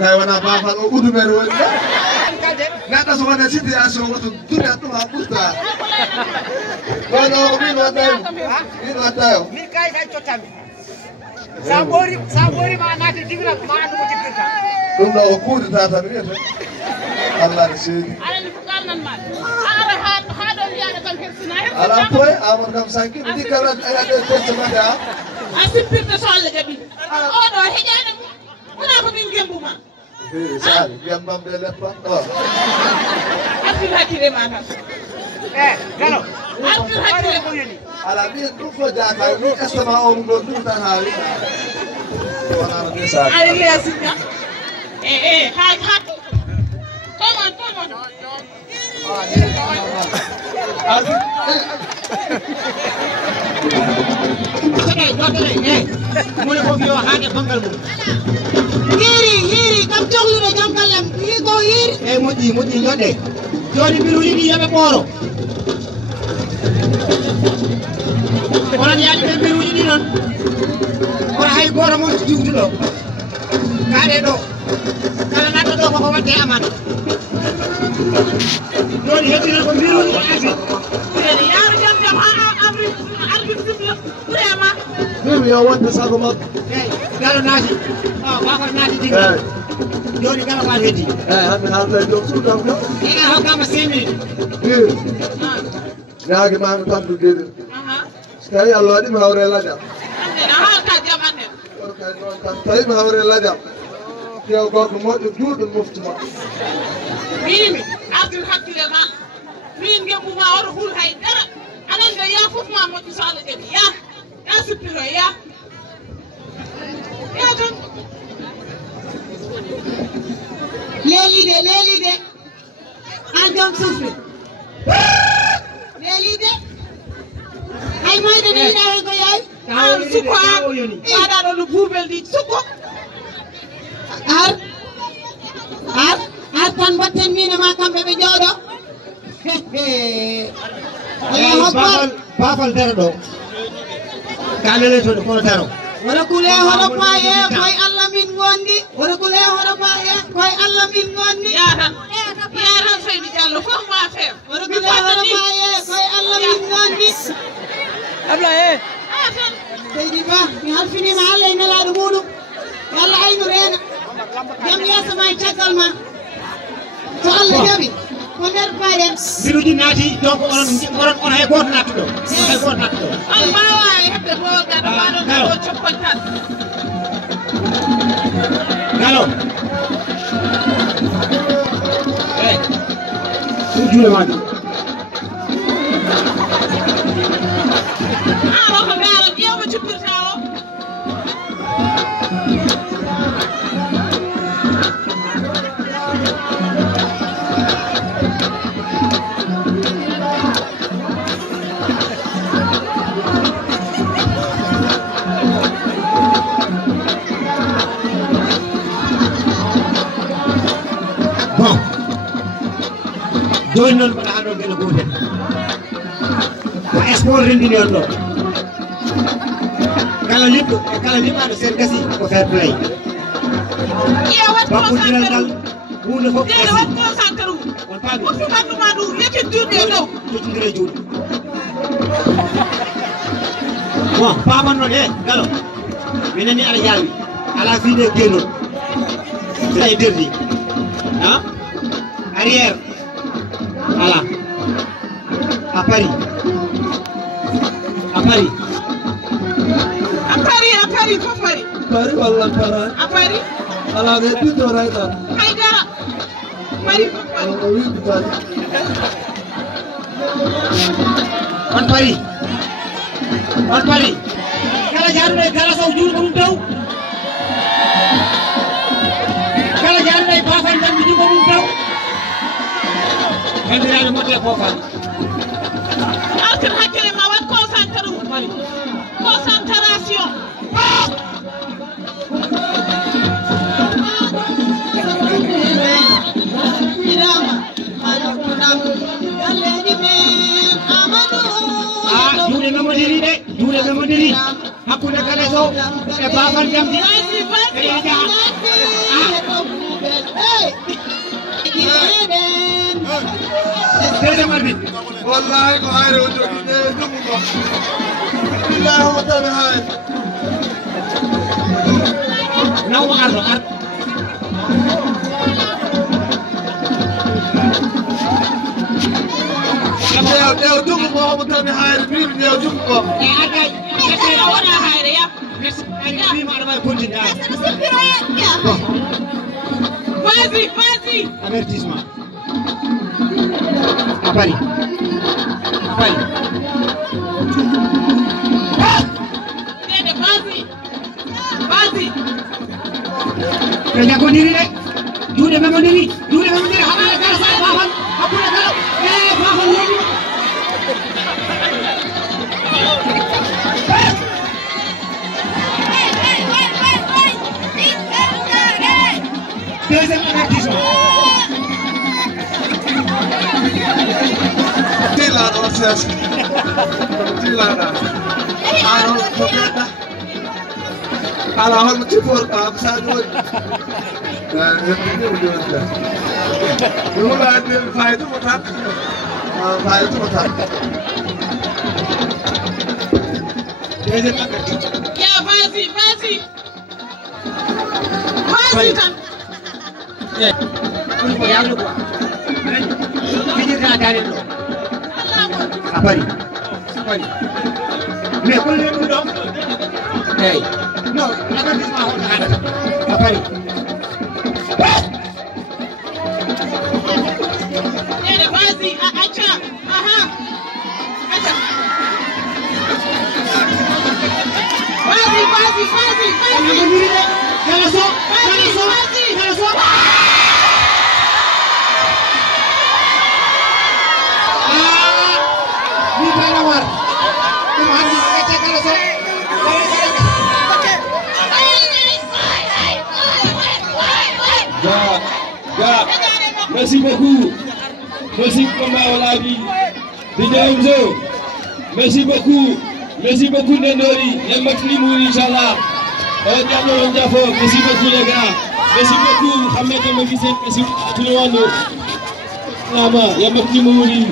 kay wana bafal o udumen woni nata so wona situation wato duniya to ha busta wala o min wata yo ni kay kay totami sabori ma nati digla ma andu ko tippirta dum do o kuudi tata mi to Allah ne seedi ala ni fukal nan ma ala ha do yaade tan hersina ala toy amon kam sanki di kala ala de testamade a asippirta so Allah jabi o do hejane muna ko min gembuma sali gembam de leppa afil hakire ma tan galo afil hakire ko yoni ala mi dum fo jaaka mi estama on do dum tan haali wana de sali ala yasinga ha come on mo le ko fi wax haade bangal mo hiri kam joglude jom kallam yi ko hiri moƴƴi jodde joni mbiru yiɗi yoɓe ɓooro onon yaadi ɓe mbiruji ɗi noon kono hay goto moon juutuɗo kaɗe ɗo kala naɗɗo ɗo koko wadde amana joni heddiren ko mbiruji asi yaaro jam arbitre sifle ɓurema mi yo wonde sago makko galo naati bafal naati tigi joni galo ma heddi hande hande jom suudam ko ina hokkama 5 minutes yaagi ma no tamdu dedir tawi Allah waɗi mi hawre lajam na hawta jam hande kay noon tan tawi mi hawre lajam tew gorko moƴƴo juuɗo moftuma minimi artir hakkille ma min gembuma oto hul haydara anande ya fof ma moƴƴi so Allah jaɓi ya sippiro ya tan leelide an jom sufre leelide ay moyde ne yiɗa hen ko yayi sukko waɗa ɗo no buubel ɗi sukko ar tan batten mine ma kamɓe ɓe jooɗo bafal dara ɗo ka leletoɗo kono daro wona kule hono paye koye Allah min gondi wona kule hono paye koye Allah min gondi yatan Seydi Diallo fof ma feew wona kule hono paye koye Allah min gondi abla Seydi Ba mi halfinima Allah e nelaɗo muɗum yo Allah aynu reena jam yeeso ma e caggal ma so Allah jaɓi ko nder payen mbiruji naati donc on hay goto nattuɗo hay goto nattuɗo on mbawa hebde bo gaɗa mbaɗo gaɗo coppon tan galo ɗum juule maɗum ko gaaro ƴewmo cuppirta o joni noon mbaɗa hano gueɗe gotel ko sport rendini on ɗo kala liɗɗo e kala limaɗo sen gasi ko fair play bakkudiral ngal hunde fof wat concentré on paami wofi ɓannuma ɗum yettin juuɗe e dow jottidire juuɗe bon paman noon galo minani aɗa yaawi ala fiide gennol sa e derdi arrière voilà à Paris fof Paris walla para à Paris ala ne ɓiɗɗo rayɗa haydara Paris fof Paris o wiɗi tani on Paris kala jaaruɗo e kala sow juuɗe ɗum dow kala jaaruɗo e bafan jambi jugo ɗum dow bandiraɓe moƴƴe fofal artir hakkille ma wat concentré concentration juuɗe memodiri de juuɗe memodiri hakkude kala sow e bafan jamdi e yaja deuxième arbitre. wallahi ko hayre o jogi ne dum ko billahi wa taala hayre naw ma ardo ar dew dum ko mo tan hayre bi dew dum ko ya wona hayre ya bi ma dama continuer vas-y avertissement à Paris Dede vas-y kaya ko diri rek juude memo diri xamale kala sa baaxal akula kala baaxal legi deuxième avertissement Tilanaoses Tilana ano toketa ala hol mo tipor ka sa do wala del faydu mo tak deuxième avertissement ya vas-y tan ko yalla ko fini ka dalil do à Paris mais ko le mu do hey non avertissement on a à Paris Dede vas-y acha vas-y kala so ni kana war ni ma ni ka kala so merci beaucoup. Merci combat Olabi. Bidéomzo. Merci beaucoup. Merci beaucoup Nendori. Yamakli Mouri Inch'Allah. Diablo Diafo. Merci beaucoup les gars. Merci beaucoup. Hamed Mekisen. Merci beaucoup tout le monde. Yamakli Mouri.